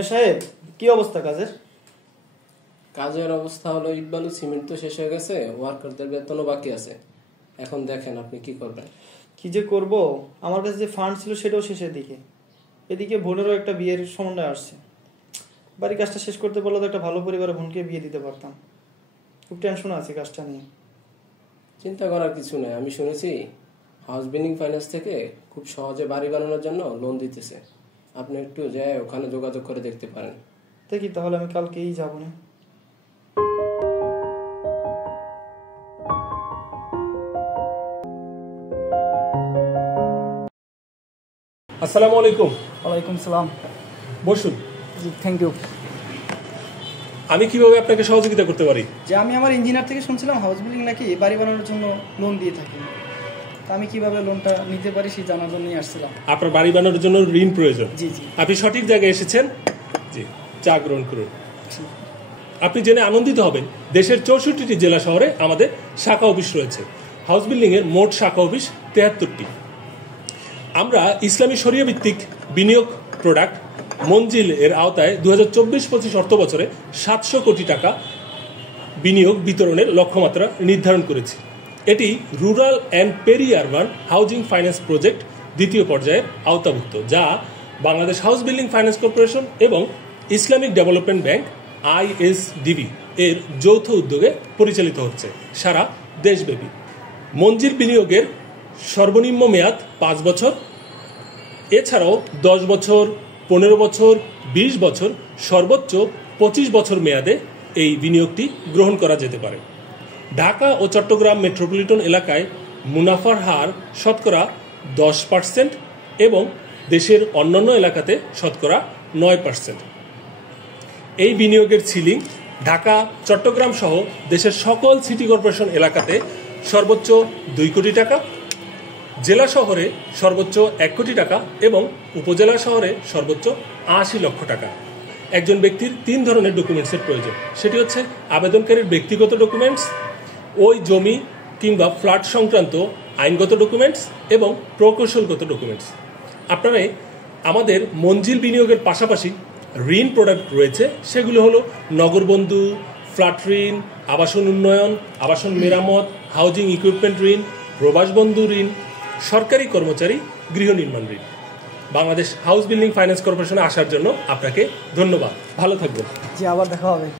Engineer সাহেব, কি অবস্থা কাজের? কাজের অবস্থা হলো ইট বালু সিমেন্ট তো শেষ হয়ে গেছে, ওয়ার্কারদের বেতনও বাকি আছে। এখন দেখেন আপনি কি করবেন। কি যে করব, আমার কাছে যে ফান্ড ছিল সেটাও শেষের দিকে। এদিকে বোনেরও একটা বিয়ের সমন্বয় আসছে। বাড়ির কাজটা শেষ করতে পারলে তো একটা ভালো পরিবারে বোনকে বিয়ে দিতে পারতাম। খুব টেনশন আছে কাজটা নিয়ে। চিন্তা করার কিছু নেই, আমি শুনেছি হাউস বিল্ডিং ফাইন্যান্স থেকে খুব সহজে বাড়ি বানানোর জন্য লোন দিতেছে। আপনি একটু যাই ওখানে যোগাযোগ করে দেখতে পারেন। দেখি তাহলে আমি কালকেই যাবো না। আসসালামু আলাইকুম। ওয়ালাইকুম সালাম। বসুন। জি, থ্যাংক ইউ। আমি কিভাবে আপনাকে সহযোগিতা করতে পারি? যে আমি আমার ইঞ্জিনিয়ার থেকে শুনছিলাম হাউস বিল্ডিং নাকি বাড়ি বানানোর জন্য লোন দিয়ে থাকি। তা আমি কিভাবে লোনটা নিতে পারি সেই জানার জন্যই আসছিলাম। আপনার বাড়ি বানানোর জন্য ঋণ প্রয়োজন? জি জি। আপনি সঠিক জায়গায় এসেছেন। জি, চা গ্রহণ করুন। আপনি জেনে আনন্দিত হবেন, দেশের 64টি জেলা শহরে আমাদের শাখা অফিস রয়েছে। হাউস বিল্ডিং এর মোট শাখা অফিস 73টি। আমরা ইসলামী শরিয়া ভিত্তিক বিনিয়োগ প্রোডাক্ট মঞ্জিল এর আওতায় 2024-25 অর্থ বছরে 700 কোটি টাকা বিনিয়োগ বিতরণের লক্ষ্যমাত্রা নির্ধারণ করেছি। এটি rural and peri urban housing finance project দ্বিতীয় পর্যায়ের আওতাভুক্ত, যা Bangladesh house building finance corporation এবং ইসলামিক ডেভেলপমেন্ট ব্যাংক ISDB এর যৌথ উদ্যোগে পরিচালিত হচ্ছে সারা দেশব্যাপী। মঞ্জিল বিনিয়োগের সর্বনিম্ন মেয়াদ 5 বছর, এছাড়াও 10 বছর, 15 বছর, 20 বছর, সর্বোচ্চ 25 বছর মেয়াদে এই বিনিয়োগটি গ্রহণ করা যেতে পারে। ঢাকা ও চট্টগ্রাম মেট্রোপলিটন এলাকায় মুনাফার হার শতকরা 10% এবং দেশের অন্যান্য এলাকাতে শতকরা 9%। এই বিনিয়োগের সিলিং ঢাকা, চট্টগ্রাম সহ দেশের সকল সিটি কর্পোরেশন এলাকাতে সর্বোচ্চ 2 কোটি টাকা, জেলা শহরে সর্বোচ্চ 1 কোটি টাকা এবং উপজেলা শহরে সর্বোচ্চ 80 লক্ষ টাকা। একজন ব্যক্তির 3 ধরনের ডকুমেন্টসের প্রয়োজন। সেটি হচ্ছে আবেদনকারীর ব্যক্তিগত ডকুমেন্টস, ওই জমি কিংবা ফ্ল্যাট সংক্রান্ত আইনগত ডকুমেন্টস এবং প্রকৌশলগত ডকুমেন্টস। আপনারা আমাদের মঞ্জিল বিনিয়োগের পাশাপাশি ঋণ প্রোডাক্ট রয়েছে, সেগুলো হলো নগরবন্ধু, ফ্ল্যাট ঋণ, আবাসন উন্নয়ন, আবাসন মেরামত, হাউজিং ইকুইপমেন্ট ঋণ, প্রবাস বন্ধু ঋণ, সরকারি কর্মচারী গৃহ নির্মাণ ঋণ। বাংলাদেশ হাউস বিল্ডিং ফাইন্যান্স কর্পোরেশনে আসার জন্য আপনাকে ধন্যবাদ। ভালো থাকবেন। জি, আবার দেখা হবে।